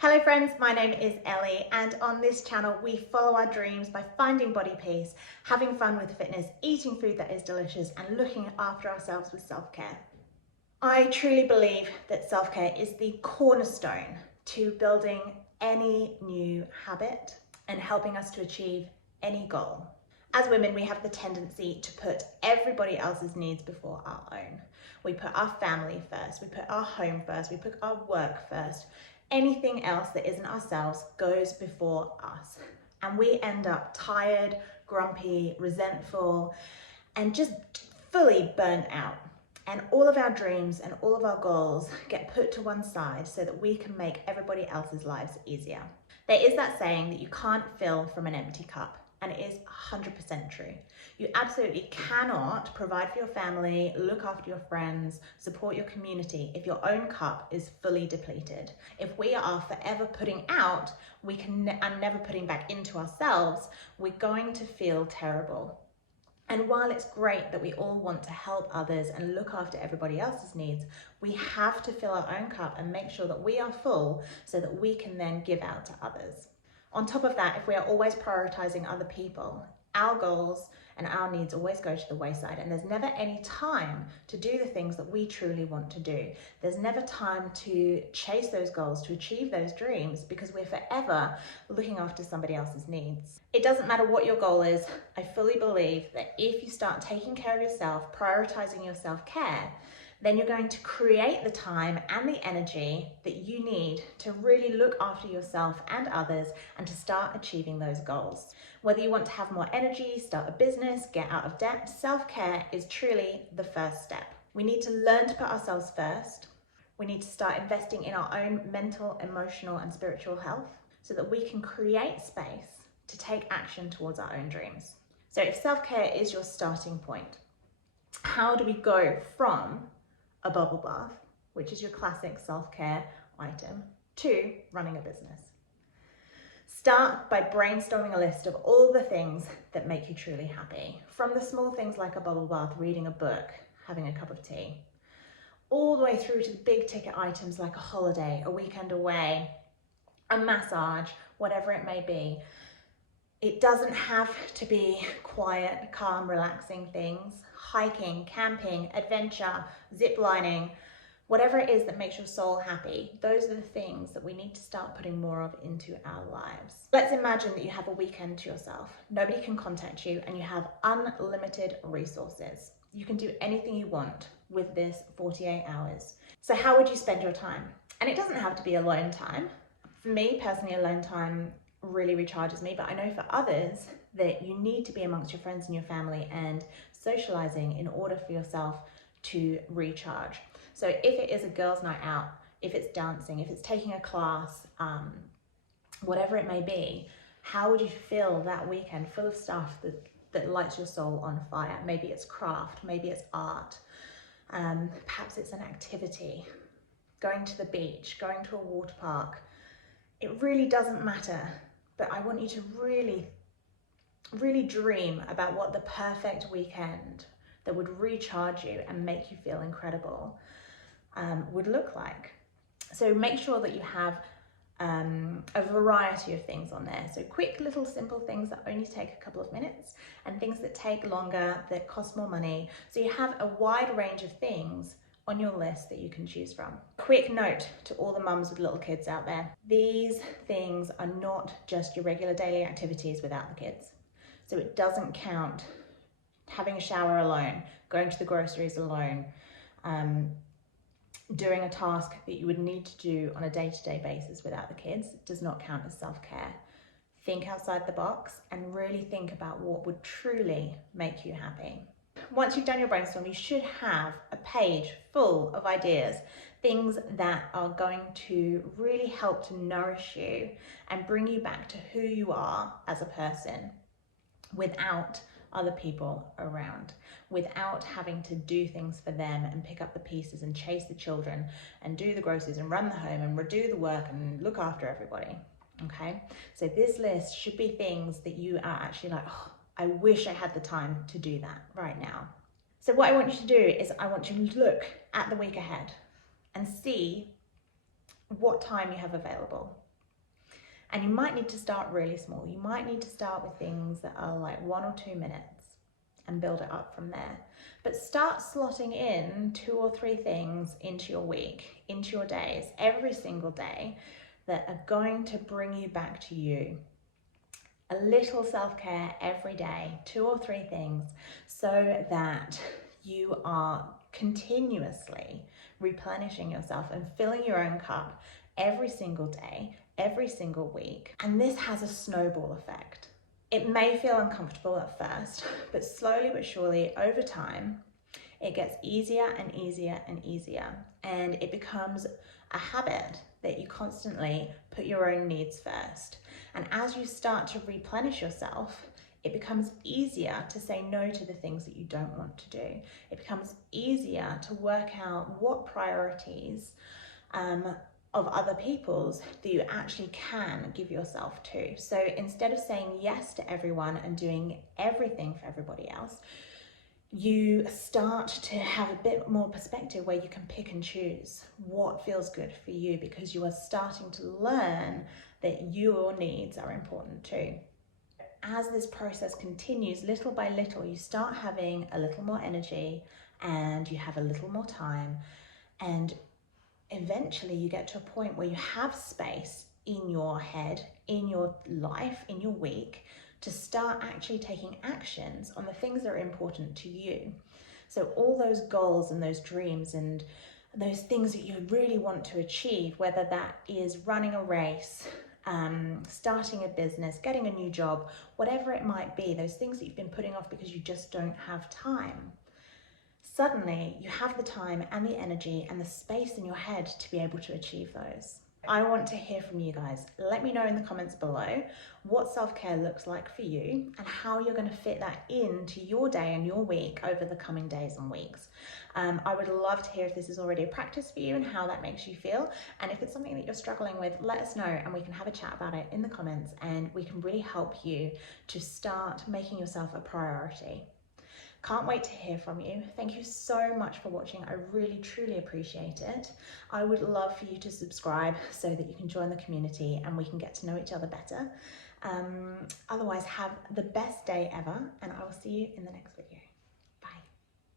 Hello friends, my name is Ellie, and on this channel we follow our dreams by finding body peace, having fun with fitness, eating food that is delicious, and looking after ourselves with self-care. I truly believe that self-care is the cornerstone to building any new habit and helping us to achieve any goal. As women, we have the tendency to put everybody else's needs before our own. We put our family first, we put our home first, we put our work first. Anything else that isn't ourselves goes before us. And we end up tired, grumpy, resentful, and just fully burnt out. And all of our dreams and all of our goals get put to one side so that we can make everybody else's lives easier. There is that saying that you can't fill from an empty cup, and it is 100% true. You absolutely cannot provide for your family, look after your friends, support your community if your own cup is fully depleted. If we are forever putting out, and never putting back into ourselves, we're going to feel terrible. And while it's great that we all want to help others and look after everybody else's needs, we have to fill our own cup and make sure that we are full so that we can then give out to others. On top of that, if we are always prioritizing other people, our goals and our needs always go to the wayside, and there's never any time to do the things that we truly want to do. There's never time to chase those goals, to achieve those dreams, because we're forever looking after somebody else's needs. It doesn't matter what your goal is. I fully believe that if you start taking care of yourself, prioritizing your self-care, then you're going to create the time and the energy that you need to really look after yourself and others and to start achieving those goals. Whether you want to have more energy, start a business, get out of debt, self-care is truly the first step. We need to learn to put ourselves first. We need to start investing in our own mental, emotional, and spiritual health so that we can create space to take action towards our own dreams. So if self-care is your starting point, how do we go from a bubble bath, which is your classic self-care item, to running a business? Start by brainstorming a list of all the things that make you truly happy, from the small things like a bubble bath, reading a book, having a cup of tea, all the way through to the big ticket items like a holiday, a weekend away, a massage, whatever it may be. It doesn't have to be quiet, calm, relaxing things. Hiking, camping, adventure, zip lining, whatever it is that makes your soul happy, those are the things that we need to start putting more of into our lives. Let's imagine that you have a weekend to yourself. Nobody can contact you and you have unlimited resources. You can do anything you want with this 48 hours. So how would you spend your time? And it doesn't have to be alone time. For me personally, alone time really recharges me, but I know for others that you need to be amongst your friends and your family and socializing in order for yourself to recharge. So if it is a girls' night out, if it's dancing, if it's taking a class, whatever it may be, how would you fill that weekend full of stuff that lights your soul on fire? Maybe it's craft, maybe it's art, perhaps it's an activity, going to the beach, going to a water park. It really doesn't matter, but I want you to really dream about what the perfect weekend that would recharge you and make you feel incredible would look like. So make sure that you have a variety of things on there. So quick little simple things that only take a couple of minutes, and things that take longer, that cost more money. So you have a wide range of things on your list that you can choose from. Quick note to all the mums with little kids out there. These things are not just your regular daily activities without the kids. So it doesn't count having a shower alone, going to the groceries alone, doing a task that you would need to do on a day-to-day basis without the kids. It does not count as self-care. Think outside the box and really think about what would truly make you happy. Once you've done your brainstorm, you should have a page full of ideas, things that are going to really help to nourish you and bring you back to who you are as a person without other people around, without having to do things for them and pick up the pieces and chase the children and do the groceries and run the home and redo the work and look after everybody. Okay, so this list should be things that you are actually like, oh, I wish I had the time to do that right now. So what I want you to do is I want you to look at the week ahead and see what time you have available. And you might need to start really small. You might need to start with things that are like 1 or 2 minutes and build it up from there. But start slotting in 2 or 3 things into your week, into your days, every single day that are going to bring you back to you. A little self-care every day, 2 or 3 things, so that you are continuously replenishing yourself and filling your own cup every single day, every single week. And this has a snowball effect. It may feel uncomfortable at first, but slowly but surely over time, it gets easier and easier and easier. And it becomes a habit that you constantly put your own needs first. And as you start to replenish yourself, it becomes easier to say no to the things that you don't want to do. It becomes easier to work out what priorities of other people's that you actually can give yourself to. So instead of saying yes to everyone and doing everything for everybody else, you start to have a bit more perspective where you can pick and choose what feels good for you, because you are starting to learn that your needs are important too. As this process continues, little by little, you start having a little more energy and you have a little more time, and eventually you get to a point where you have space in your head, in your life, in your week, to start actually taking actions on the things that are important to you. So all those goals and those dreams and those things that you really want to achieve, whether that is running a race, starting a business, getting a new job, whatever it might be, those things that you've been putting off because you just don't have time. Suddenly you have the time and the energy and the space in your head to be able to achieve those. I want to hear from you guys. Let me know in the comments below what self-care looks like for you and how you're going to fit that into your day and your week over the coming days and weeks. I would love to hear if this is already a practice for you and how that makes you feel. And if it's something that you're struggling with, let us know and we can have a chat about it in the comments, and we can really help you to start making yourself a priority. Can't wait to hear from you. Thank you so much for watching. I really, truly appreciate it. I would love for you to subscribe so that you can join the community and we can get to know each other better. Otherwise, have the best day ever, and I will see you in the next video.